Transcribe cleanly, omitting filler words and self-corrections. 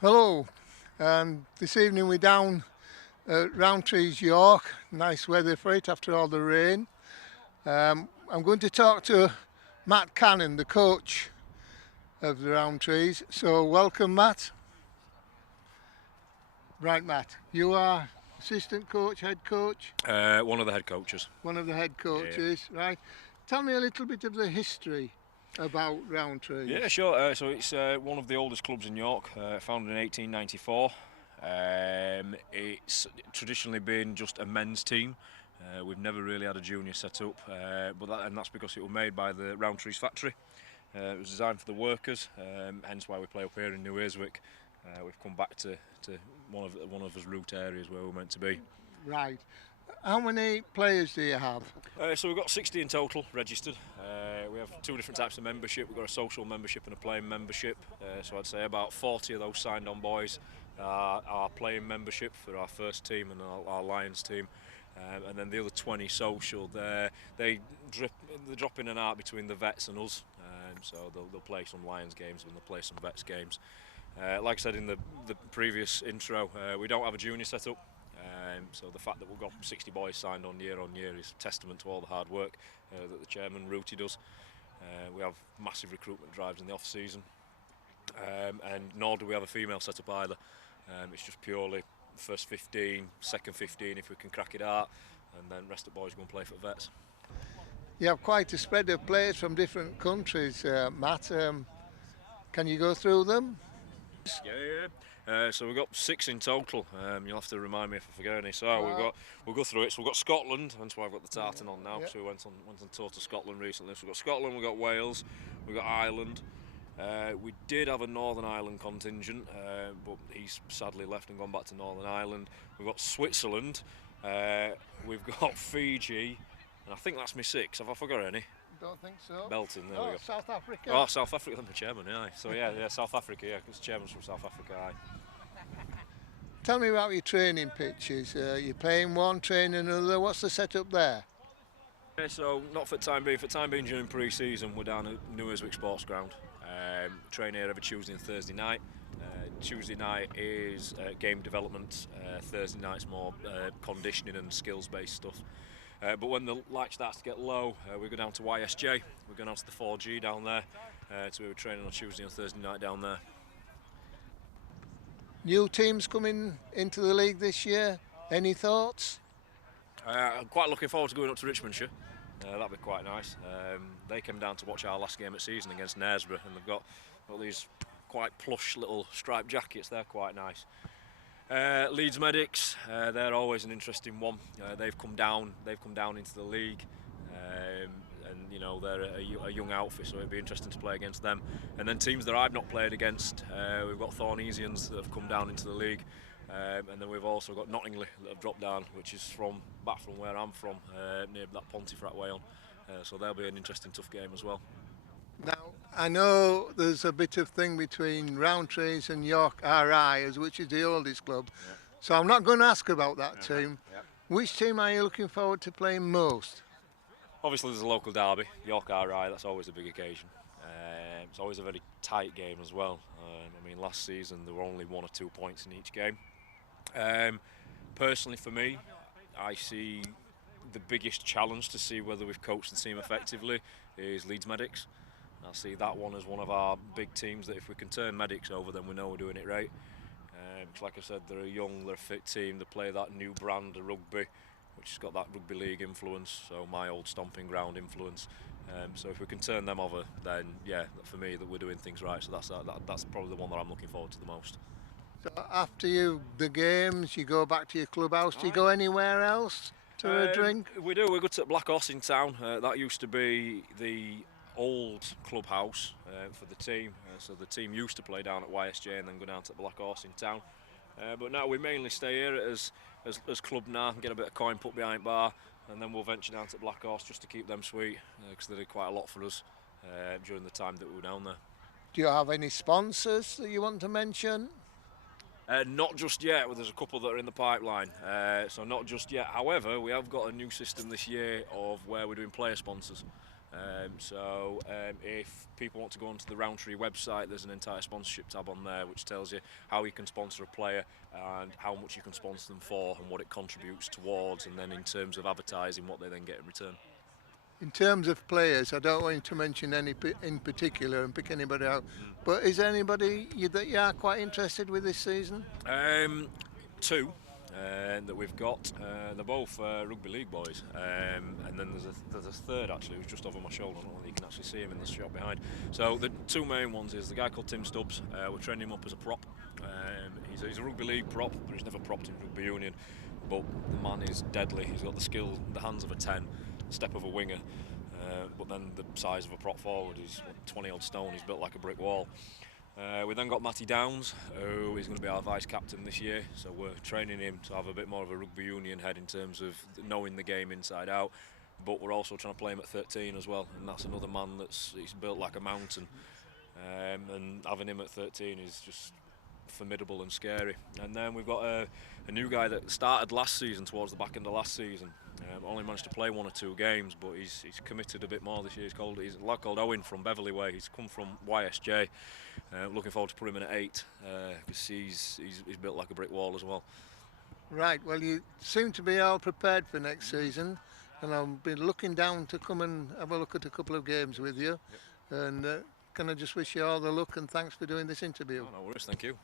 Hello, and this evening we're down at Rowntrees York. Nice weather for it after all the rain. I'm going to talk to Matt Cannon, the coach of the Rowntrees. So welcome, Matt. Right, Matt, you are assistant coach, head coach, One of the head coaches. one of the head coaches, right? Tell me a little bit of the history about Rowntrees. Yeah, sure. So it's one of the oldest clubs in York, founded in 1894. It's traditionally been just a men's team. We've never really had a junior set up, and that's because it was made by the Rowntrees factory. It was designed for the workers, hence why we play up here in New Earswick. We've come back to one of his root areas where we're meant to be. Right. How many players do you have? So we've got 60 in total registered. We have two different types of membership. We've got a social membership and a playing membership. So I'd say about 40 of those signed on boys are our playing membership for our first team and our Lions team. And then the other 20 social, they drop in and out between the vets and us. So they'll play some Lions games and they'll play some vets games. Like I said in the previous intro, we don't have a junior set up. So the fact that we've got 60 boys signed on year is testament to all the hard work that the chairman Rooty does. We have massive recruitment drives in the off season, and nor do we have a female set up either. It's just purely first 15, second 15 if we can crack it out, and then rest of the boys go and play for vets. You have quite a spread of players from different countries, Matt. Can you go through them? Yeah. So we've got 6 in total. You'll have to remind me if I forget any. So we'll go through it. So we've got Scotland, that's why I've got the tartan on now. Yep. So we went on tour to Scotland recently. So we've got Scotland, we've got Wales, we've got Ireland. We did have a Northern Ireland contingent, but he's sadly left and gone back to Northern Ireland. We've got Switzerland, we've got Fiji, and I think that's my 6. Have I forgot any? Don't think so. Belton, there we go. South Africa. Oh, South Africa, I'm the chairman, yeah. So yeah, South Africa, yeah, because the chairman's from South Africa, aye. Tell me about your training pitches. You're playing one, training another. What's the setup there? So not for the time being. For the time being during pre-season, we're down at New Earswick Sports Ground. Train here every Tuesday and Thursday night. Tuesday night is game development. Thursday night's more conditioning and skills-based stuff. But when the light starts to get low, we go down to YSJ. We're going down to the 4G down there. So we were training on Tuesday and Thursday night down there. New teams coming into the league this year. Any thoughts? I'm quite looking forward to going up to Richmondshire. That'd be quite nice. They came down to watch our last game of season against Knaresborough, and they've got these quite plush little striped jackets. They're quite nice. Leeds Medics, they're always an interesting one. They've come down into the league, and you know they're a young outfit, so it'd be interesting to play against them. And then teams that I've not played against, we've got Thornesians that have come down into the league, and then we've also got Nottingley that have dropped down, which is back from where I'm from, near that Pontefract way on. So they'll be an interesting, tough game as well. Now, I know there's a bit of thing between Rowntrees and York RI, which is the oldest club. Yeah. So I'm not going to ask about that team. Yeah. Which team are you looking forward to playing most? Obviously, there's a local derby, York RI. That's always a big occasion. It's always a very tight game as well. I mean, last season there were only 1 or 2 points in each game. Personally, for me, I see the biggest challenge to see whether we've coached the team effectively is Leeds Medics. I see that one as one of our big teams that if we can turn Medics over, then we know we're doing it right. Like I said, they're a fit team. They play that new brand of rugby, which has got that rugby league influence, so my old stomping ground influence. So if we can turn them over, then yeah, for me, that we're doing things right. So that's probably the one that I'm looking forward to the most. So after the games, you go back to your clubhouse. Do you go anywhere else to a drink? We do. We go to Black Horse in town. That used to be the old clubhouse for the team, so the team used to play down at YSJ and then go down to Black Horse in town, but now we mainly stay here as club now and get a bit of coin put behind bar, and then we'll venture down to Black Horse just to keep them sweet, because they did quite a lot for us during the time that we were down there. Do you have any sponsors that you want to mention? Not just yet. Well, there's a couple that are in the pipeline, so not just yet. However, we have got a new system this year of where we're doing player sponsors. If people want to go onto the Rowntree website, there's an entire sponsorship tab on there which tells you how you can sponsor a player and how much you can sponsor them for and what it contributes towards, and then in terms of advertising, what they then get in return. In terms of players, I don't want you to mention any in particular and pick anybody out, but is there anybody that you are quite interested with this season? Two that we've got. They're both rugby league boys, and then there's a third actually who's just over my shoulder. I don't know whether you can actually see him in the shot behind. So the two main ones is the guy called Tim Stubbs. We're training him up as a prop. He's a rugby league prop, but he's never propped in rugby union. But the man is deadly. He's got the skill, the hands of a 10, step of a winger, but then the size of a prop forward. He's 20 odd stone. He's built like a brick wall. We then got Matty Downs, who is going to be our vice captain this year, so we're training him to have a bit more of a rugby union head in terms of knowing the game inside out, but we're also trying to play him at 13 as well, and that's another man he's built like a mountain, and having him at 13 is just formidable and scary. And then we've got a new guy that started last season, towards the back end of last season. Only managed to play 1 or 2 games, but he's committed a bit more this year. He's a lad called Owen from Beverley Way. He's come from YSJ. Looking forward to putting him in at 8 because he's built like a brick wall as well. Right, well, you seem to be all prepared for next season, and I'll be looking down to come and have a look at a couple of games with you. Yep. And can I just wish you all the luck and thanks for doing this interview. Oh, no worries, thank you.